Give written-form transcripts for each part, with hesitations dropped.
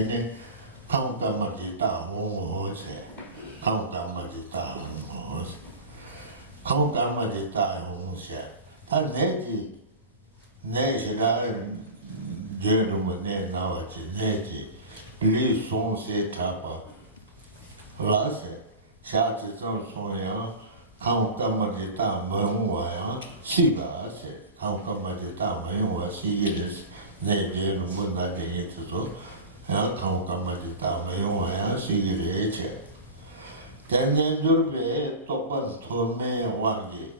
되네 강가마지 다 홍어세 강가마지 다 홍어세 강가마지 다 홍세 다 내지 내지라 제르모 내 나와지 내지 리 송세 타바 라세 샤지 좀 송야 강가마지 다 먹어야 시바세 강가마지 다 먹어야 시게스 내 제르모 나 되게도 강가마지 다 먹어야 시게레체 대년줄배 똑바로 도매 왕기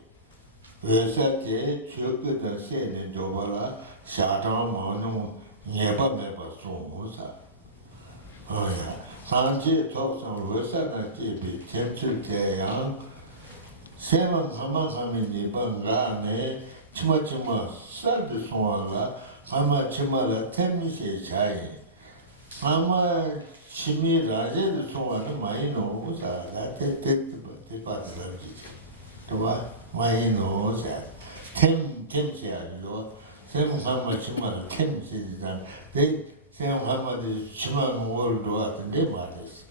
외사제 주거의 세는 줘봐라 샤장만은 예바매바 송무사 어야 산지 도성 외사나 집이 잼출대양 세만 가만하면 이번가네 치마치마 쌀도 송아가 아마 치마라 템미세 자이 아마 심이 라제도 송아는 많이 놓고사 나한테 대파들지 또봐 많이 놓으사 템tem시야 이거 생각하면 치마는 템시잖아 내 생각하면 치마는 월도 같은데 말했어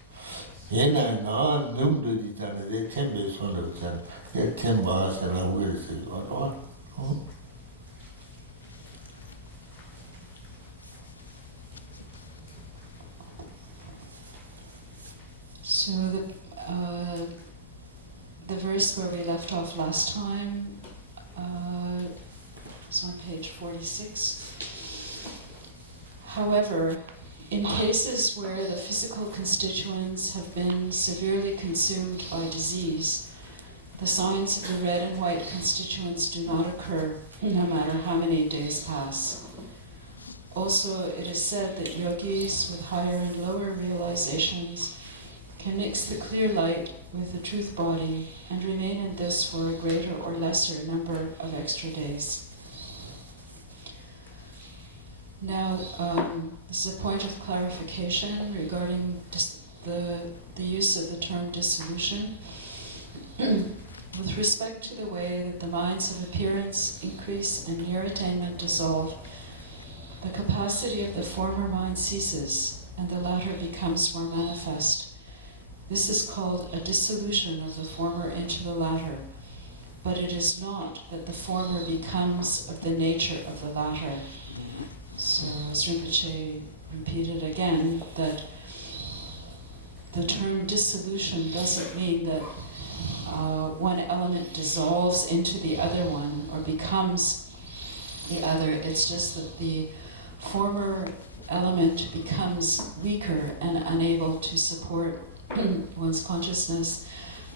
얘는 나 눈도 있잖아 내 템에 손을 잖아 내 템바스라고 그랬어 이거 So the verse where we left off last time is on page 46. However, in cases where the physical constituents have been severely consumed by disease, the signs of the red and white constituents do not occur, no matter how many days pass. Also, it is said that yogis with higher and lower realizations can mix the clear light with the truth body and remain in this for a greater or lesser number of extra days. Now, this is a point of clarification regarding the use of the term dissolution. With respect to the way that the minds of appearance increase and near attainment dissolve, the capacity of the former mind ceases and the latter becomes more manifest. This is called a dissolution of the former into the latter, but it is not that the former becomes of the nature of the latter. So as Rinpoche repeated again, that the term dissolution doesn't mean that one element dissolves into the other one or becomes the other. It's just that the former element becomes weaker and unable to support one's consciousness,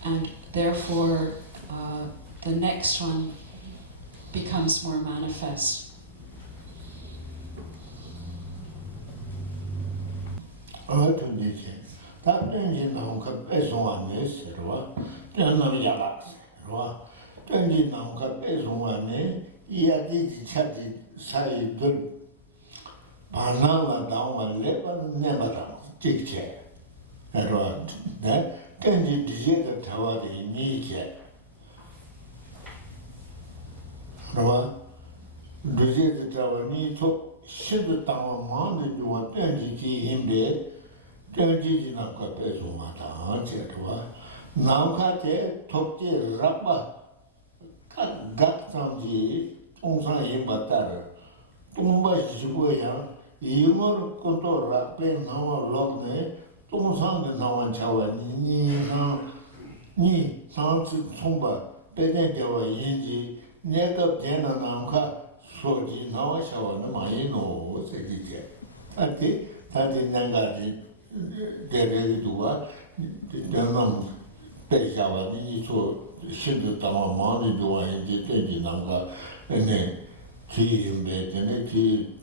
and therefore the next one becomes more manifest. tenji dije tawari nije rwa dije tawari to shid tawa mande duwa tenji ki himbe tenji na ka peso mata che rwa namka te tokje rabba ka gat samji tongsan yimba tar tongba shigo ya yimor konto rape nawa logne 동상의 나온 자와 니 상주 총바 배대대와 인지 내가 되는 남과 소지 나와셔는 많이 놓고 세지게 아티 다들 내가지 대대도와 저는 배샤와 니소 신도 당와 많이 좋아했지 되지 남과 네 지임에 되네 지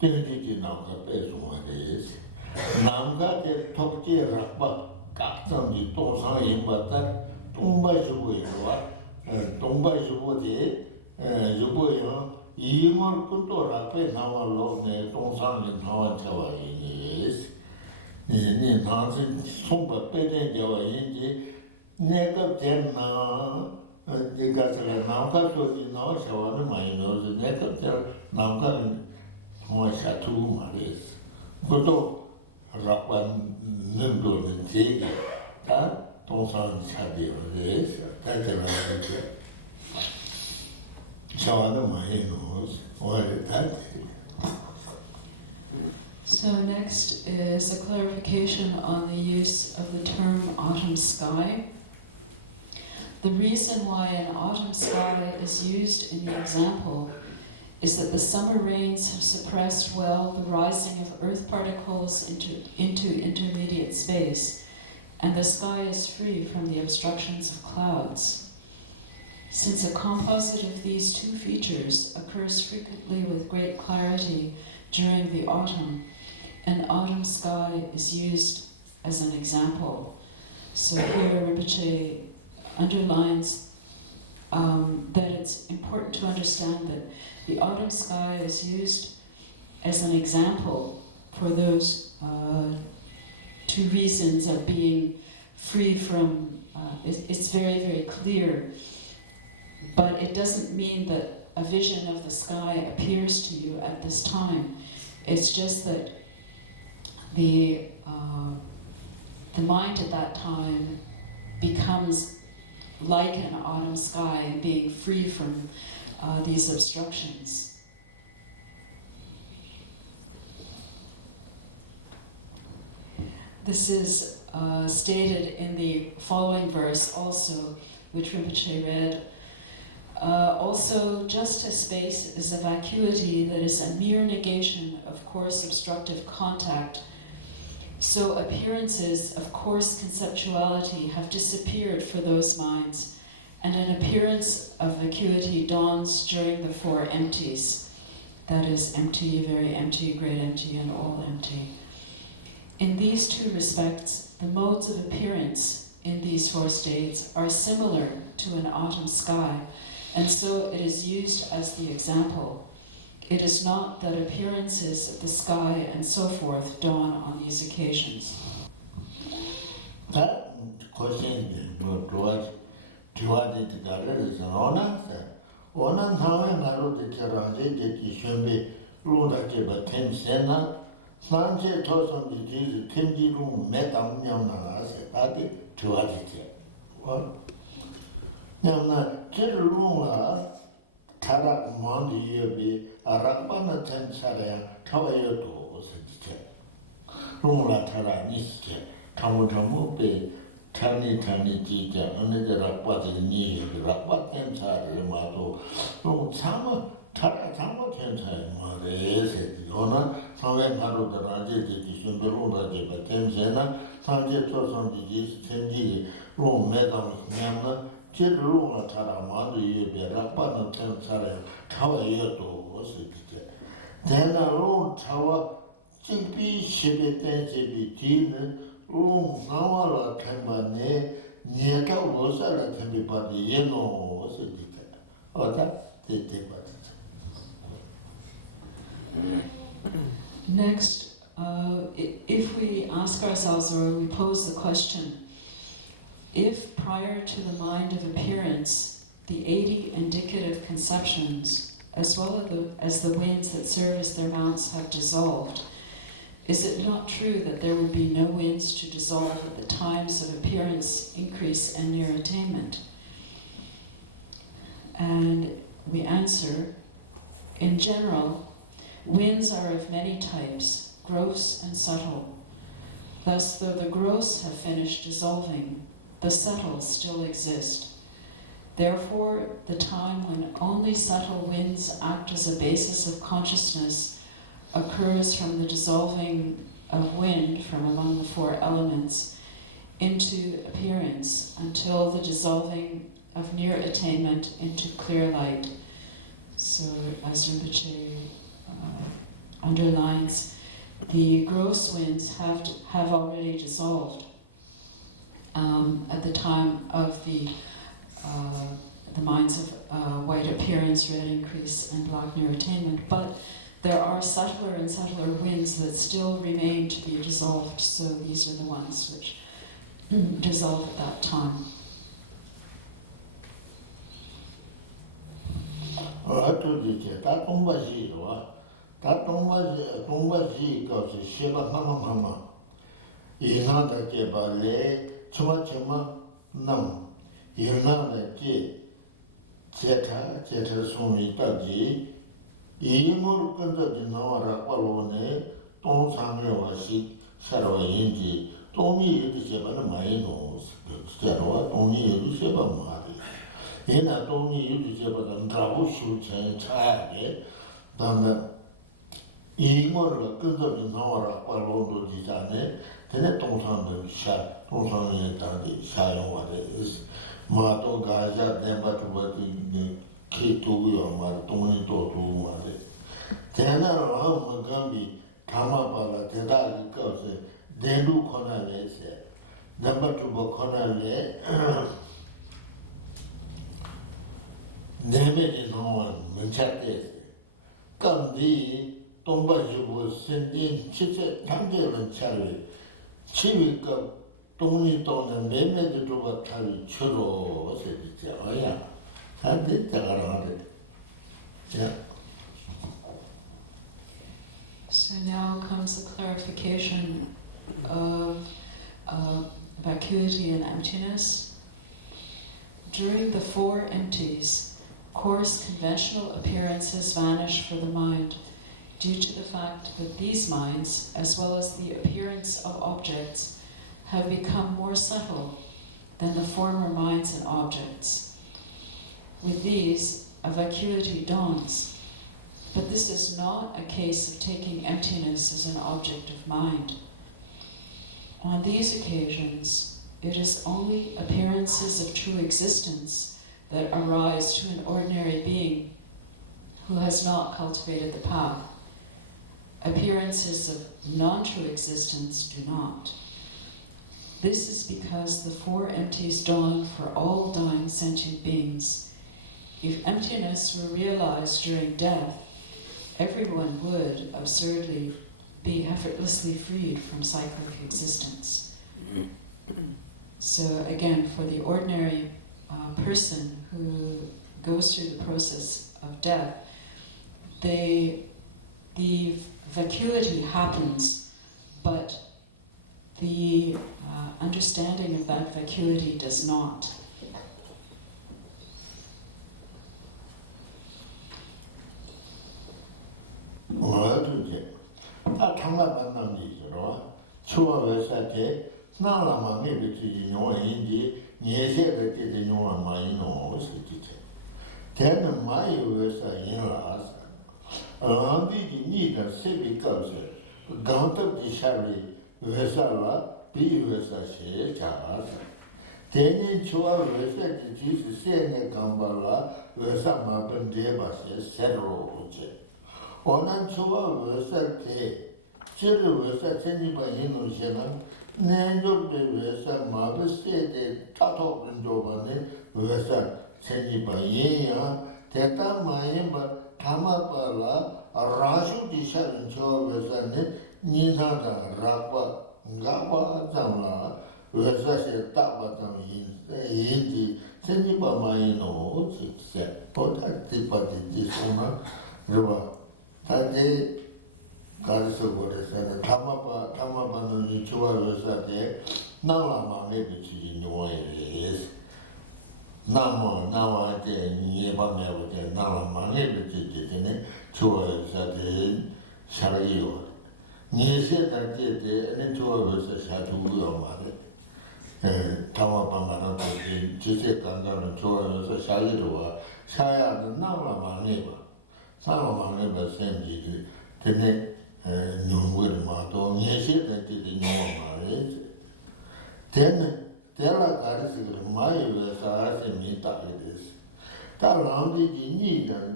때지 남과 배송하게 남가데 톡제 rakpa kaksamji tongsang yinbatar tongba shubo yinwa tongba shubo de shubo yin yingor kunto rakpe nawa lokne tongsang yin nawa chawa yinis ni nangsin songpa peden jawa yinji nekab jen na jigasala namka shoji nawa chawa ni mayi nozi nekab jen namka nawa shatu maris 그것도 rakwan nimdo ni jegi, ta tongsang chadi res, ta jala res, chawana mahi nos, wale ta jegi. So next is a clarification on the use of the term autumn sky. The reason why an autumn sky is used in the example is that the summer rains have suppressed well the rising of earth particles into intermediate space, and the sky is free from the obstructions of clouds. Since a composite of these two features occurs frequently with great clarity during the autumn, an autumn sky is used as an example. So here Rinpoche underlines that it's important to understand that the autumn sky is used as an example for those two reasons of being free from, it's very, very clear, but it doesn't mean that a vision of the sky appears to you at this time. It's just that the mind at that time becomes like an autumn sky, being free from these obstructions. This is stated in the following verse also, which Rinpoche read. Also, just as space is a vacuity that is a mere negation of coarse obstructive contact, so appearances of coarse conceptuality have disappeared for those minds, and an appearance of vacuity dawns during the four empties. That is, empty, very empty, great empty, and all empty. In these two respects, the modes of appearance in these four states are similar to an autumn sky, and so it is used as the example. It is not that appearances of the sky and so forth dawn on these occasions. That question is Tiwadi the Gala is an honor. Ona Tawe Naru the Karaji, the Shembe, Luda Kiba Tem Sena, Sanje Tosom the Jesus, Kenji Room, Metam Yamna, Padi, Tiwadi. What? Yamna, Kirunga, Tara Mondi Yabi, Arabana Tensarea, Tawayoto was a detail. Rungla Tara Niske, Tamutamupe. Tani Jija, another Rapat in New Rapat and Saramato, no Sama, Tara Sama Tensa, Mare, Yona, Savan Haru the Raja, the Shimberuna, the Temsena, Sanje Tosan, the Tenji, Rome, Madame Yamna, Chidruna Taramadu, Rapat and Tensara, Tower Yoto was it. Then a road tower, Chippy, Shibet, Chippy, Nawala Kambane, Niaka was a Tambipadi, Yeno was a detail. Or that they take. Next, if we ask ourselves or we pose the question, if prior to the mind of appearance, the 80 indicative conceptions, as well as the winds that serve as their mounts, have dissolved, is it not true that there would be no winds to dissolve at the times of appearance, increase, and near attainment? And we answer, in general, winds are of many types, gross and subtle. Thus, though the gross have finished dissolving, the subtle still exist. Therefore, the time when only subtle winds act as a basis of consciousness occurs from the dissolving of wind from among the four elements into appearance until the dissolving of near attainment into clear light. So, as Rinpoche underlines, the gross winds have already dissolved at the time of the minds of white appearance, red increase, and black near attainment, but there are subtler and subtler winds that still remain to be dissolved, so these are the ones which dissolve at that time. 다 동바지 가서 시바 하마하마 이나다 개발에 초마초마 남 이나다 개 제타 소미 따지 이모를 건져지 나와라 빨로네 동상료와시 샤로인지 동이 이렇게 제발은 많이 놓 샤로와 동이 이렇게 제발 말이 얘나 동이 이렇게 제발은 다고 수천 차야게 다음에 이모를 건져지 나와라 빨로도 지자네 되네 동상들 동상에 따지 샤용와데 마도 가자 데바트바티 키토고요 말 동이 또 두마데 대나로 감비 가마발라 대다리 거세 대루 코나레세 데바트바 코나레 네메지 노원 문차데세 감디 동바지고 센딘 치체 단계는 차리 치위가 동이 또는 매매도 좀 차리 주로 세지죠 어야 한데 따라하래 자 So now comes the clarification of vacuity and emptiness. During the four empties, coarse conventional appearances vanish for the mind due to the fact that these minds, as well as the appearance of objects, have become more subtle than the former minds and objects. With these, a vacuity dawns. But this is not a case of taking emptiness as an object of mind. On these occasions, it is only appearances of true existence that arise to an ordinary being who has not cultivated the path. Appearances of non-true existence do not. This is because the four empties dawn for all dying sentient beings. If emptiness were realized during death, everyone would, absurdly, be effortlessly freed from cyclic existence. So again, for the ordinary person who goes through the process of death, the vacuity happens, but the understanding of that vacuity does not. 뭐든지 아탕가 만남이죠. 추워서게 나라만에 비치 용인지 예세의 때 용은 많이 놓으시지. 대는 많이 왜서 인라서. 어디지 니가 세비까지 강답지 샤리 왜서라 비왜서 시작하서. 대니 추워서게 지수 세네 감발라 왜서 마번 대바세 새로우지. 오늘 추워 왜서 때 지를 왜서 전이바 이노시는 내조를 왜서 마버세데 타토는 조반에 왜서 전이바 예야 대타 마이바 타마발라 라슈디샤는 저 왜서는 니나다 라과 가와 잠라 왜서세 따바담 인지 전이바 마이노 직세 보다 디파디 소나 그봐 다제 가르쳐 버려서 타마바는 이 좋아해서 나라만에 비치지 노예스 나와데 니에바메오데 나라만에 비치지네 좋아해서 샤리요 니세다제데 에 좋아해서 샤두고요 말에 타마바만 지세 간다는 좋아해서 샤리로와 샤야는 나라만에 봐 사람만에 버센지 되네 농구를 마도 예시에 되지 농구를 되는 대라 가르치기를 많이 왜서 하십니다 이랬어. 다람디지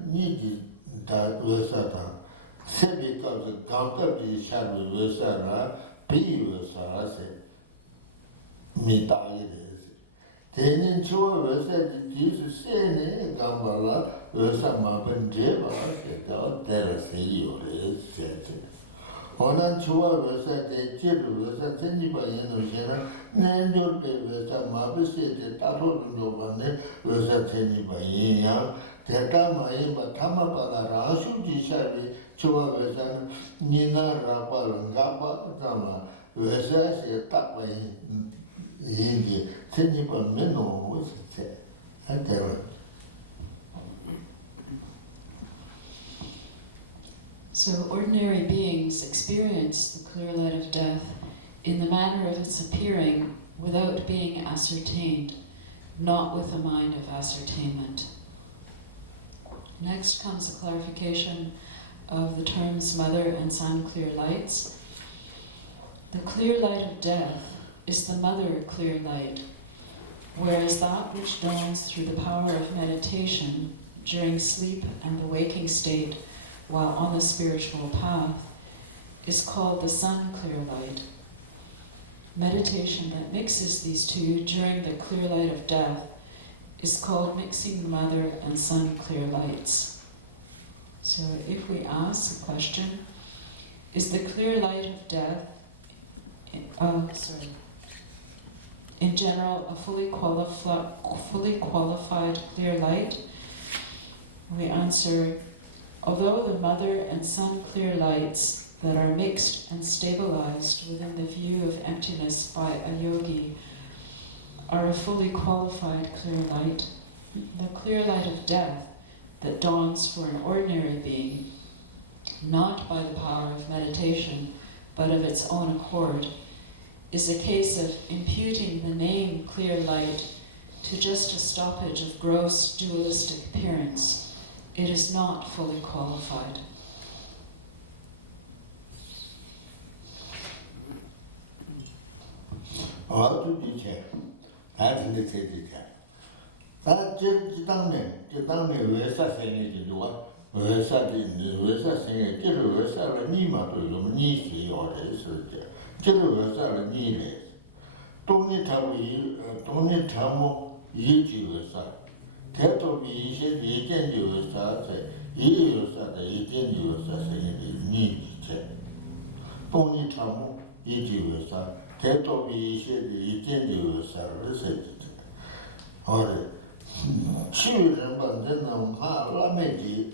니지 다 왜서다 세비까지 감답이 샤를 왜서라 비왜서 하세 미다 이랬어. 대는 좋아 왜서 뒤에서 세네 감발라 왜서 마번 제바 또 데라세요 그랬어. 오늘 좋아 왜서 대지를 왜서 전이바 예노시나 내조를 왜서 마비세데 따로는 조반네 왜서 전이바 예야 대타마에 타마바라 라슈지샤리 Chua Vesan, Nina Rapa, Gapa, Tama, Vesa, Tapa in India, Tenipa Meno was it. I tell her. So ordinary beings experience the clear light of death in the manner of its appearing without being ascertained, not with a mind of ascertainment. Next comes a clarification of the terms mother and son clear lights. The clear light of death is the mother clear light, whereas that which dawns through the power of meditation during sleep and the waking state while on the spiritual path is called the sun clear light. Meditation that mixes these two during the clear light of death is called mixing the mother and sun clear lights. So if we ask the question, is the clear light of death, in general, a fully qualified clear light? We answer, although the mother and sun clear lights that are mixed and stabilized within the view of emptiness by a yogi are a fully qualified clear light, the clear light of death that dawns for an ordinary being, not by the power of meditation, but of its own accord, is a case of imputing the name clear light to just a stoppage of gross dualistic appearance. It is not fully qualified. How to teach? That's the teacher. That's just down there, Vesa saying to what? Vesa saying, Vesa Nima to the Nisi or the Vesa Nile. Tony Tamo, Yiji Vesa. Teto be said, Egan Vesa, Yosa, the Egan Vesa saying, Nini. Tony Tamo, Yiji Vesa. Teto be said, Egan Vesa, reset. Or children, but then Lamedi,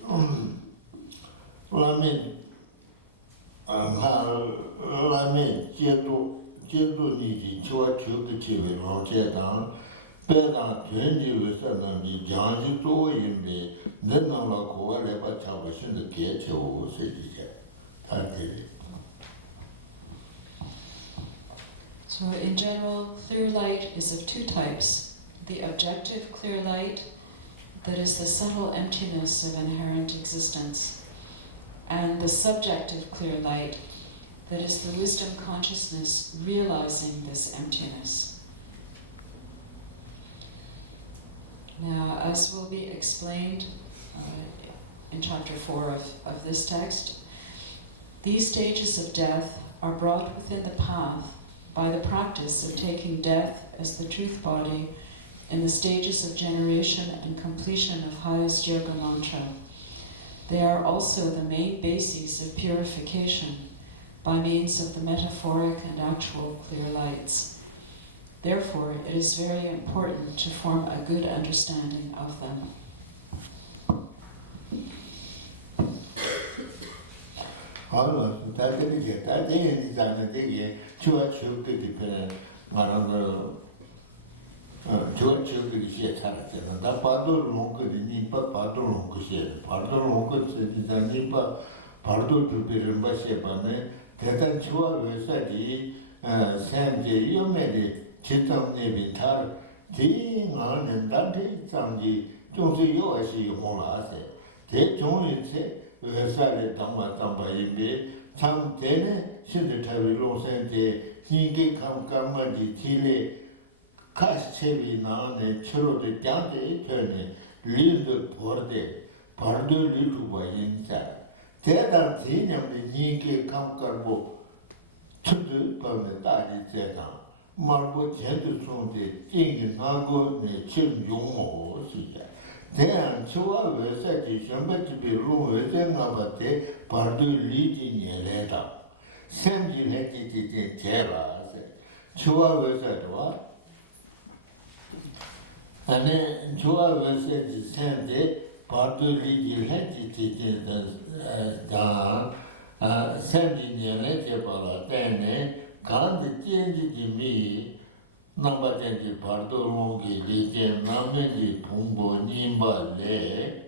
Jedu Niji, Chua Chuki Chivi, Rochetan, Peda 20% the Janji to in the then on the Koaleba Chavashin the Kecho city. So in general, clear light is of two types. The objective clear light, that is the subtle emptiness of inherent existence, and the subjective clear light, that is the wisdom consciousness realizing this emptiness. Now, as will be explained in chapter 4 of this text, these stages of death are brought within the path by the practice of taking death as the truth body in the stages of generation and completion of highest yoga mantra. They are also the main bases of purification by means of the metaphoric and actual clear lights. Therefore, it is very important to form a good understanding of them. Kaschevi nane chiro de jante tene lindo borde BARDO lituba insa tedan tinyam de nike kamkarbo tudu pame tadi tedan marbo jendu sonde jingi nago ne chim yongo siya tedan chua wesa ji shamba tibi ru wese ngabate BARDO liti nyeleda semji neki ti tera se chua wesa dwa ane chua wese ji sende BARDO Ligi Lenti Sanji Nyele Pala Tene, Kandi Tienji Mi, Namba Tenji BARDO Longi Ligi Namenji Pumbo Nimba Le,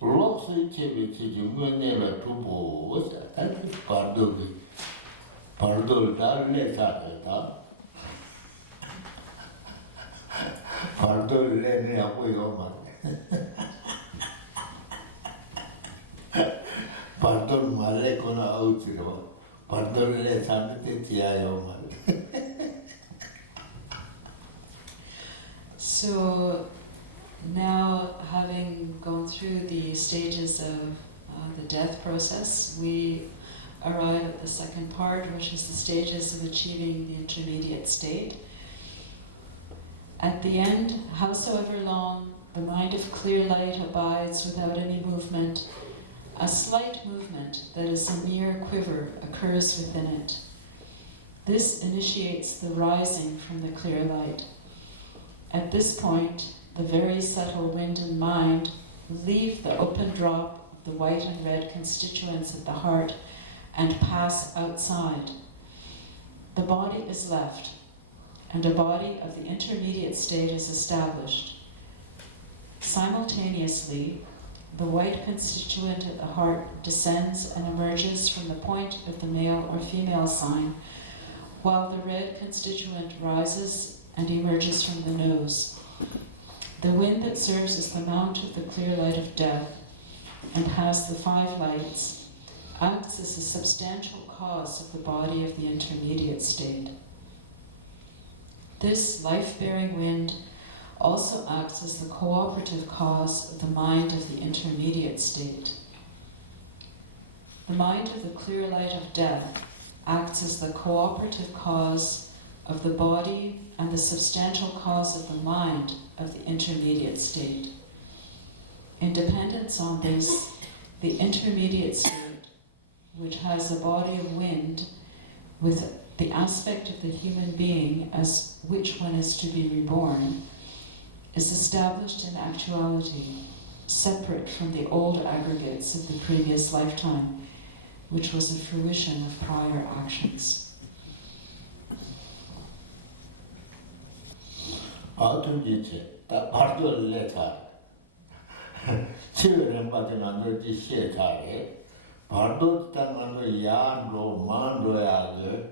Lobsang Chebi Chiji Munela Tubo, BARDO Dalle Saketa, BARDO Lene Apoyoma. BARDO male kona auchiro, BARDO le samite tiayo male. So now, having gone through the stages of the death process, we arrive at the second part, which is the stages of achieving the intermediate state. At the end, howsoever long, the mind of clear light abides without any movement. A slight movement that is a mere quiver occurs within it. This initiates the rising from the clear light. At this point, the very subtle wind and mind leave the open drop of the white and red constituents of the heart and pass outside. The body is left, and a body of the intermediate state is established. Simultaneously, the white constituent of the heart descends and emerges from the point of the male or female sign, while the red constituent rises and emerges from the nose. The wind that serves as the mount of the clear light of death and has the 5 lights acts as a substantial cause of the body of the intermediate state. This life-bearing wind also acts as the cooperative cause of the mind of the intermediate state. The mind of the clear light of death acts as the cooperative cause of the body and the substantial cause of the mind of the intermediate state. In dependence on this, the intermediate state, which has a body of wind with the aspect of the human being as which one is to be reborn, is established in actuality, separate from the old aggregates of the previous lifetime, which was a fruition of prior actions. BARDO Leta Rinpoche Nando di Shetare, BARDO Tangando Yando Mando Yage,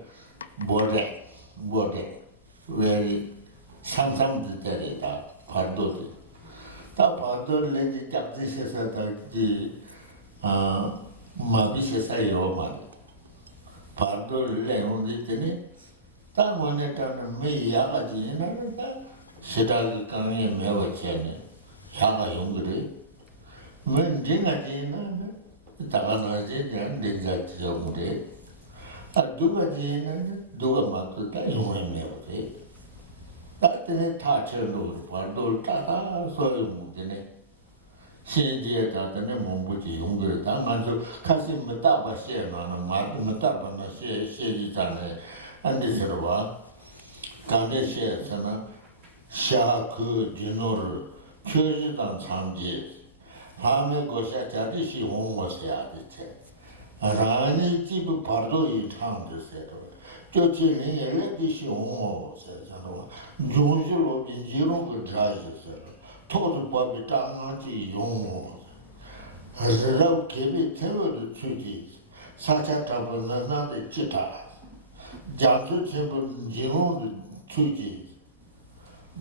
Bode, very Samsam Tereta, BARDO. BARDO Leti Captisesa di Mabisesa Roma, BARDO Leon di Tene, Tamaneta Me Yaga Gina, Shedal Kami Meva Chene, Yaga Yungri. When dinner, Tavana Jen, Dizat Yomde, a Duga Jen, Duga Makuta, Yumeme. That didn't touch a load, Pardo Tata, so Mudene. Shindia Tatan, Mumbuti, Yungur, Tamanzo, Kasim Mataba, Sherman, Mataba, Sherry, and this Rova, Kande Shersana, Shaku, Jinor, Church and Samji. Hame Gosha Tadishi Home was Yadite. Rani Tibu Pardo in town, said. Jochi Letishi Home says, Junjo in Jiro Drive, total Bobby Tamati Young. As the road gave it the treaties, such a tabanana the Chita, Jatu Temple Jiro the treaties,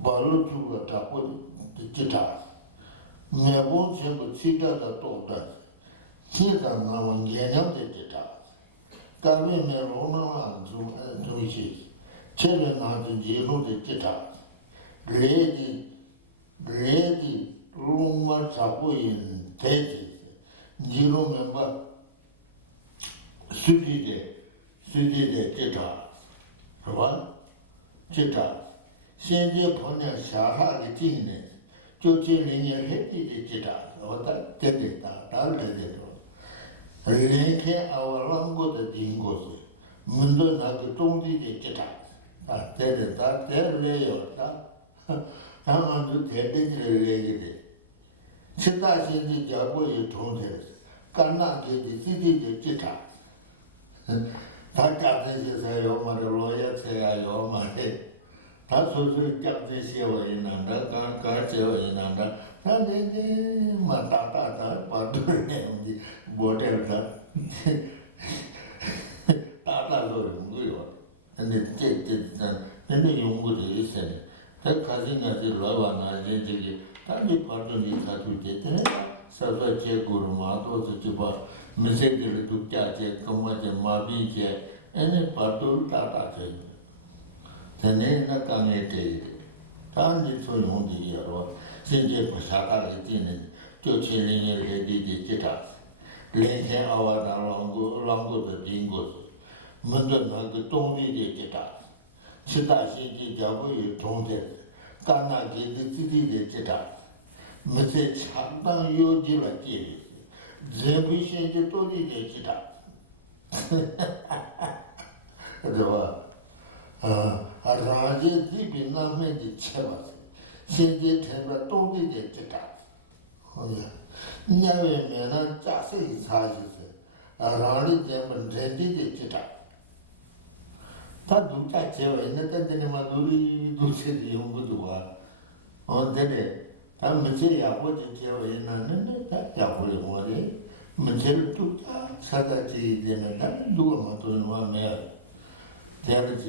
Balu to a tapo the Chita. Nebon Temple Chita the Tota, Chita now and Yanyam the Chita. Gavi Merona and Druiches, Children the Jiro the Chita, Lady, Ruma Chapo in Tetis, Jiro member, Sudi the Chita. What? Chita. Send upon a Shaha the Tines, Jochi Linear Heti the Chita, or that Tedita, Daldedo. Linke our Lango the Dingos, Mundo not the Tondi the Chita. That there lay or that. I'm to Teddy. Chita Shinji Jago Yu Tongte, Kana Gedi Sidi Chita. Taka Tenji Yomare, Loya Saya Yomare, Tatsu Jati Sewa Inanda, Kanka Sewa Inanda, Tade Matata, Padu Name, Bodelta, Tata Loyo, and the Tit, and the Yungu said, that cousin of the Lavana, Gently, Tadi Pardoni Tatu, Sava Guru the Juba, Message to Jate, Komate Mabi, and a Padu Tata. The name that can it. Tandi so young the year, Sinje Pasaka Tinin, Jochilin Lady Jetta. Lane hour longo the dingos. Mundana the Tony de Jetta. Chita Shinji Jago Yu Tongte, Kana Gedi City de Jetta. Message Hatan Yoji la Jiri. Zembi Shinji Tori de Jetta. Arrange deep na made chevas. Shinji Temba Tony de Jetta. Oh, yeah. Never mena just is houses. Around them ready de Jetta. Taduka Chewa in the Maduri Ducid Yungudua. On the day, Tamatia what did Chewa in that Yapoli one. Matil took Sadachi, then a do a motor in one mail. There is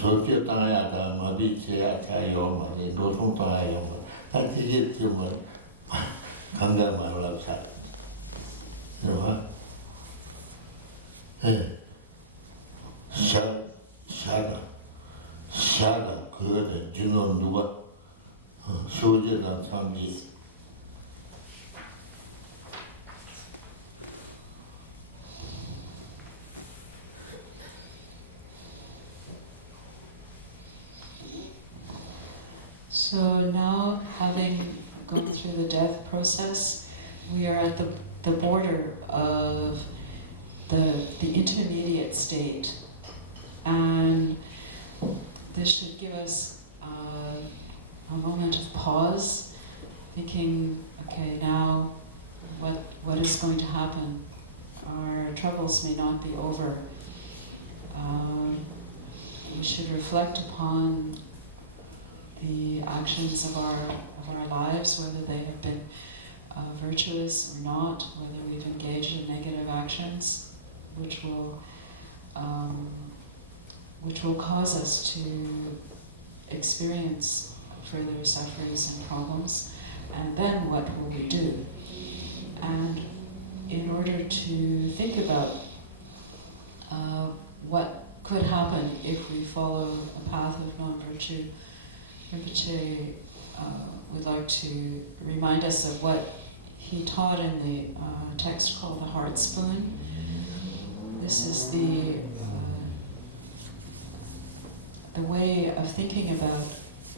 Sophia Tayata, Mabicia, Tayoma, and Dosum Tayoma. That is it, human. Kanga, my love child. You know what? Shada, good, Juno Dua, soldiers and Sundays. So now, having gone through the death process, we are at the border of the intermediate state. And this should give us a moment of pause, thinking, okay, now what is going to happen? Our troubles may not be over. We should reflect upon the actions of our lives, whether they have been virtuous or not, whether we've engaged in negative actions, which will cause us to experience further sufferings and problems. And then what will we do? And in order to think about what could happen if we follow a path of non-virtue, Rinpoche would like to remind us of what he taught in the text called the Heart Spoon. This is the way of thinking about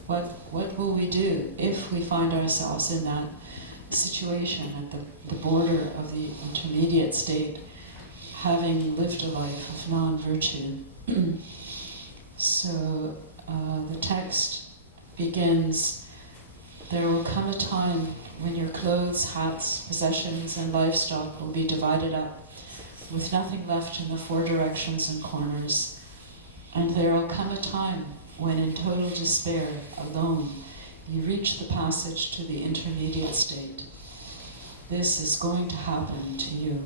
what will we do if we find ourselves in that situation at the border of the intermediate state, having lived a life of non-virtue. So the text begins, there will come a time when your clothes, hats, possessions, and livestock will be divided up, with nothing left in the four directions and corners. And there will come a time when in total despair, alone, you reach the passage to the intermediate state. This is going to happen to you.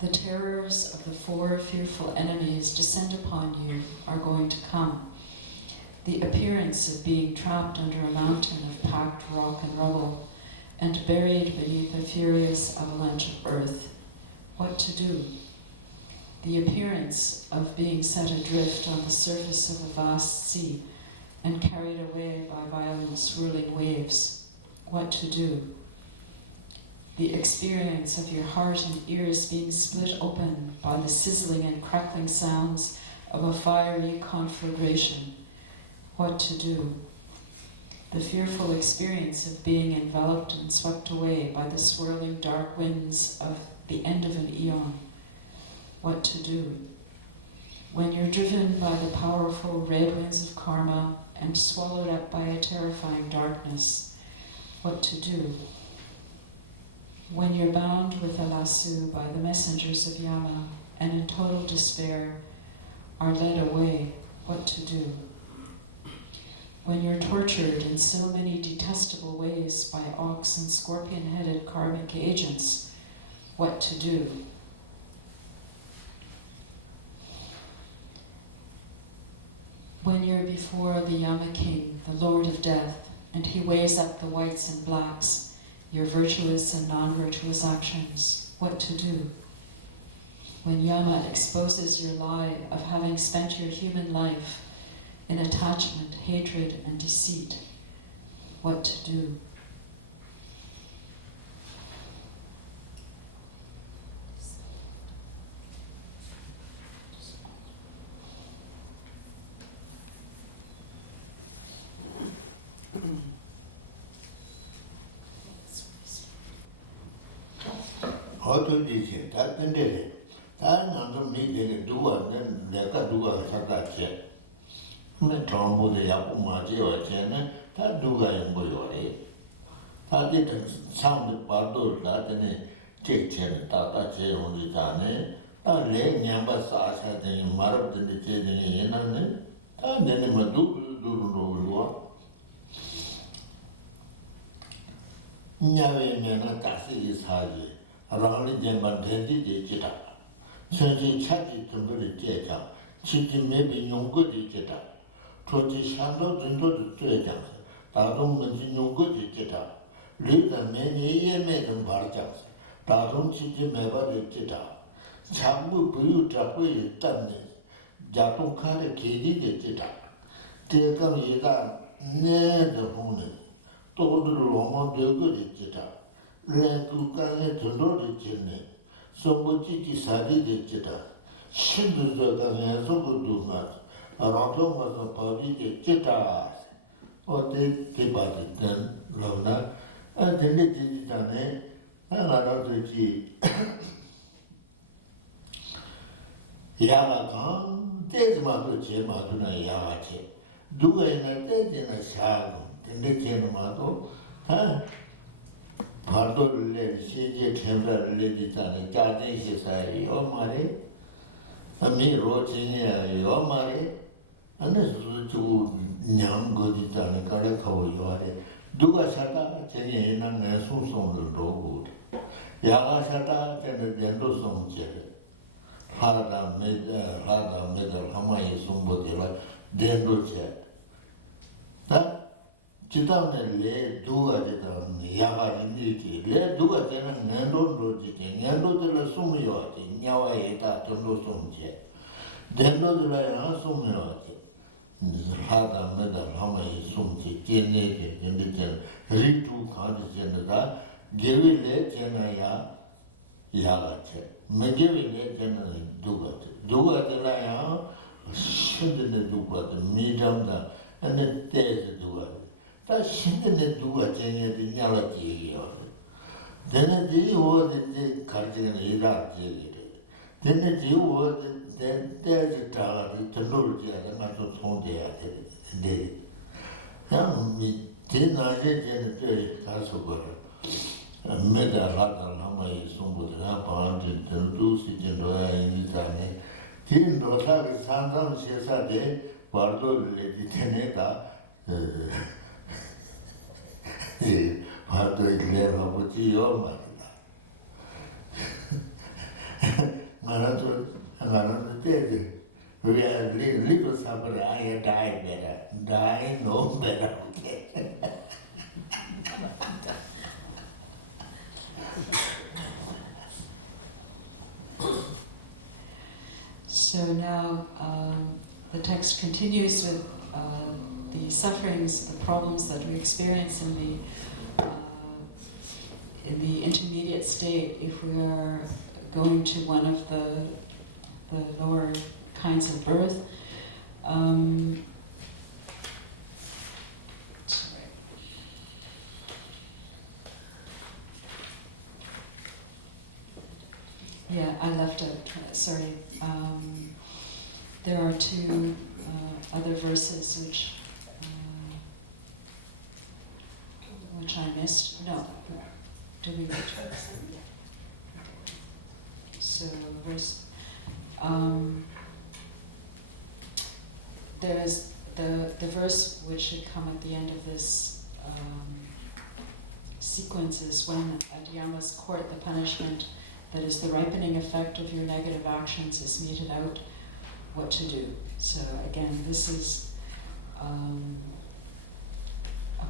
The terrors of the four fearful enemies descend upon you are going to come. The appearance of being trapped under a mountain of packed rock and rubble, and buried beneath a furious avalanche of earth. What to do? The appearance of being set adrift on the surface of a vast sea, and carried away by violent swirling waves. What to do? The experience of your heart and ears being split open by the sizzling and crackling sounds of a fiery conflagration. What to do? The fearful experience of being enveloped and swept away by the swirling dark winds of the end of an eon. What to do? When you're driven by the powerful red winds of karma and swallowed up by a terrifying darkness, what to do? When you're bound with a lasso by the messengers of Yama and in total despair are led away, what to do? When you're tortured in so many detestable ways by ox and scorpion-headed karmic agents, what to do? When you're before the Yama King, the Lord of Death, and he weighs up the whites and blacks, your virtuous and non-virtuous actions, what to do? When Yama exposes your lie of having spent your human life in attachment, hatred, and deceit, what to do? 어떤 일이 다 된대. 다른 남도 미래에 누가 내가 누가 살았지. 근데 정보도 약고 맞아요. 쟤는 다 누가 뭐요래. 다들 상도 바도 다들 제체는 다다 제용이 자네. 다내 냠바 사사된 말없는데 제대로 얘는 다 내는 뭐 누구로 냐외면은 다시 사지. 라는 점만 대디지다. 현재 차지 정도를 제자. 지금 매비 용거지 제다. 조지 산도 정도를 제자. 다동 문지 용거지 제다. 리더 매니 예매는 말자. 다동 지지 매바를 제다. 참고 부유 잡고 있다네. 자동카를 계기게 제다. 대강 예가 내도 보는 또를 오면 되거리 제다. 랭구간에 들어를 짓네. 소모지지 사리를 짓다. 신두서강에 소구두가 라통가서 버리게 짓다. 어때 대바든 로나 근데 지지잖아. 하나라든지 야가 때지마도 제마도나 야가지. 누가 있는 때지나 샤고. 근데 제마도 다 BARDO를 내 세계 캠프를 내리자는 자진 시사이 엄마리 아미 로진이야 엄마리 안에서 주 냠거지자는 가래 가오요아래 누가 사다 제게 있는 내 소송을 로고 야가 사다 제는 연도송제 하다 메달 하마이 송보데라 덴도제 다 지다네 레 두가 되다 야가 인디지 레 두가 되는 nen도로지 nen도들 소미요지 냐와에다 돈도 송제 nen도들이야 소미요지 하다 메다 하마이 송제 제네게 인디제 리투 카드제나다 게빌레 제나야 야가체 메게빌레 제나 두가 되라야 신데네 두가 미담다 안에 때에 두가 다 신데네 누가 제네디 냐라지요. 데네디 오데 가르치는 이다 지기래. 데네디 오데 데지 따라디 들로지야 나도 손대야 돼. 네. 그냥 미 데나제 제네 가서 거려. 메다라다 남아이 송보다 바한테 들도시 제로야 인자네. 딘도사기 상상 세사데 바르도를 디테네다 BARDO 일레라고지요 말이다. 나는 때에 우리가 리고 사버려 아예 die better, die no better. So now the text continues with the sufferings, the problems that we experience in the intermediate state if we are going to one of the lower kinds of birth. Yeah, I left out, sorry. There are two other verses which which I missed. No. Did we reach it? So verse. There's the verse which should come at the end of this sequence is when at Yama's court the punishment that is the ripening effect of your negative actions is meted out, what to do. So again, this is a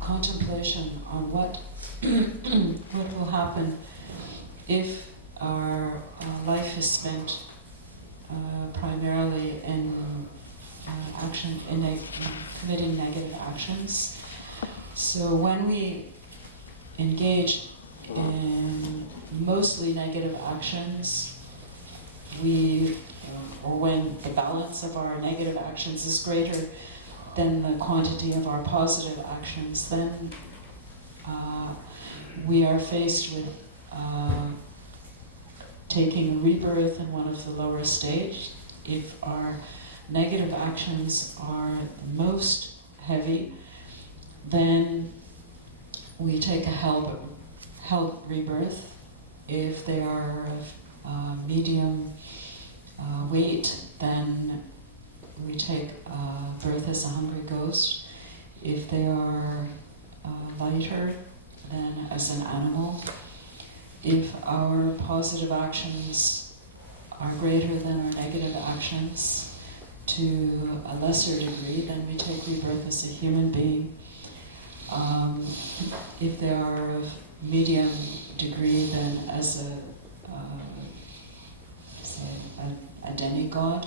contemplation on what what will happen if our life is spent primarily in action, in committing negative actions. So when we engage in mostly negative actions, or when the balance of our negative actions is greater than the quantity of our positive actions, then we are faced with taking rebirth in one of the lower stages. If our negative actions are most heavy, then we take a hell rebirth. If they are of medium weight, then we take birth as a hungry ghost. If they are lighter, then as an animal. If our positive actions are greater than our negative actions to a lesser degree, then we take rebirth as a human being. If they are of medium degree, then as a demigod.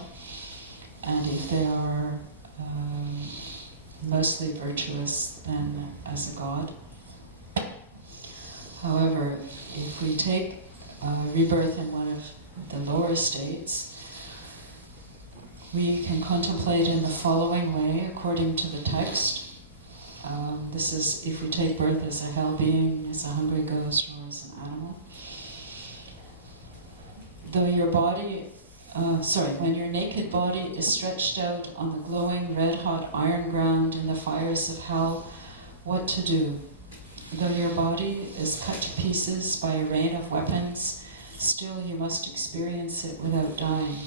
And if they are mostly virtuous, then as a god. However, if we take rebirth in one of the lower states, we can contemplate in the following way, according to the text. This is if we take birth as a hell being, as a hungry ghost, or as an animal. Though your body, when your naked body is stretched out on the glowing red-hot iron ground in the fires of hell, what to do? Though your body is cut to pieces by a rain of weapons, still you must experience it without dying.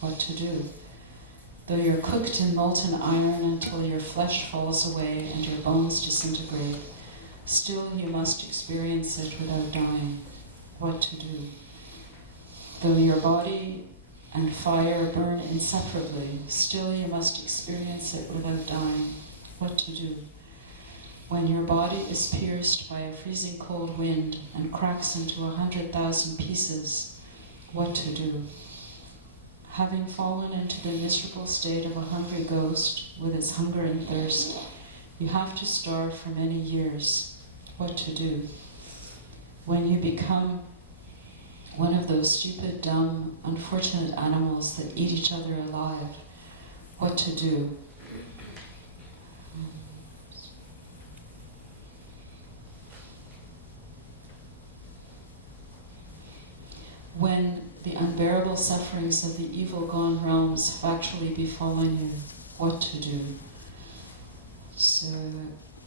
What to do? Though you're cooked in molten iron until your flesh falls away and your bones disintegrate, still you must experience it without dying. What to do? Though your body and fire burn inseparably, still you must experience it without dying. What to do? When your body is pierced by a freezing cold wind and cracks into 100,000 pieces, what to do? Having fallen into the miserable state of a hungry ghost with its hunger and thirst, you have to starve for many years. What to do? When you become one of those stupid, dumb, unfortunate animals that eat each other alive, what to do? When the unbearable sufferings of the evil-gone realms have actually befallen you, what to do? So,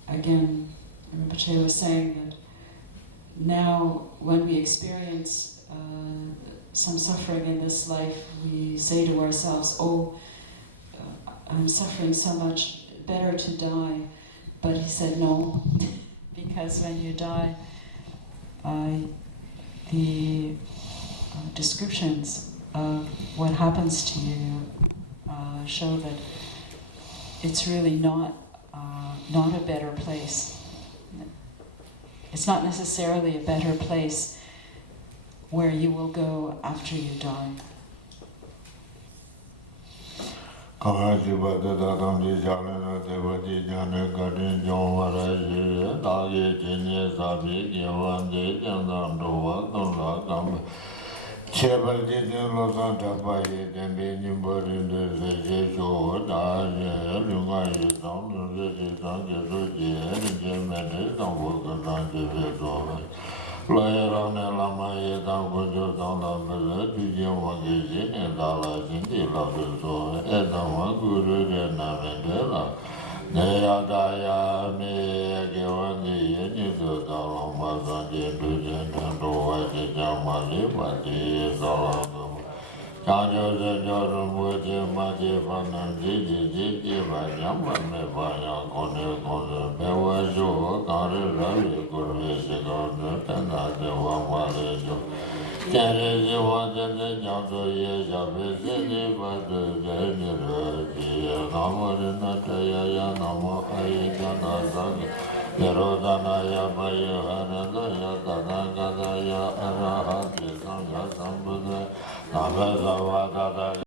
again, Rinpoche was saying that now when we experience some suffering in this life, we say to ourselves, I'm suffering so much, better to die. But he said no, because when you die, the descriptions of what happens to you show that it's really not a better place. It's not necessarily a better place where you will go after you die. Neyadaya me Gavani Yenido Dalamazandi Dujan and Rovaji Jamali Pati Salam. Kanjo Jorum with Mati Panandi Gigi Vajam Nevaya Kone Kone Bewajo Kari Ravi Kurvisikan Penade Wamalejo. Terezi Wajane Janto Yesha Vesini Vadu Geniraji Namarina Tayaya Namo Ayikana Zagi Yerodana Yabaya Hanadaya Tanagada Ya Arahati Sangha Sambuddha Nabeza Vadada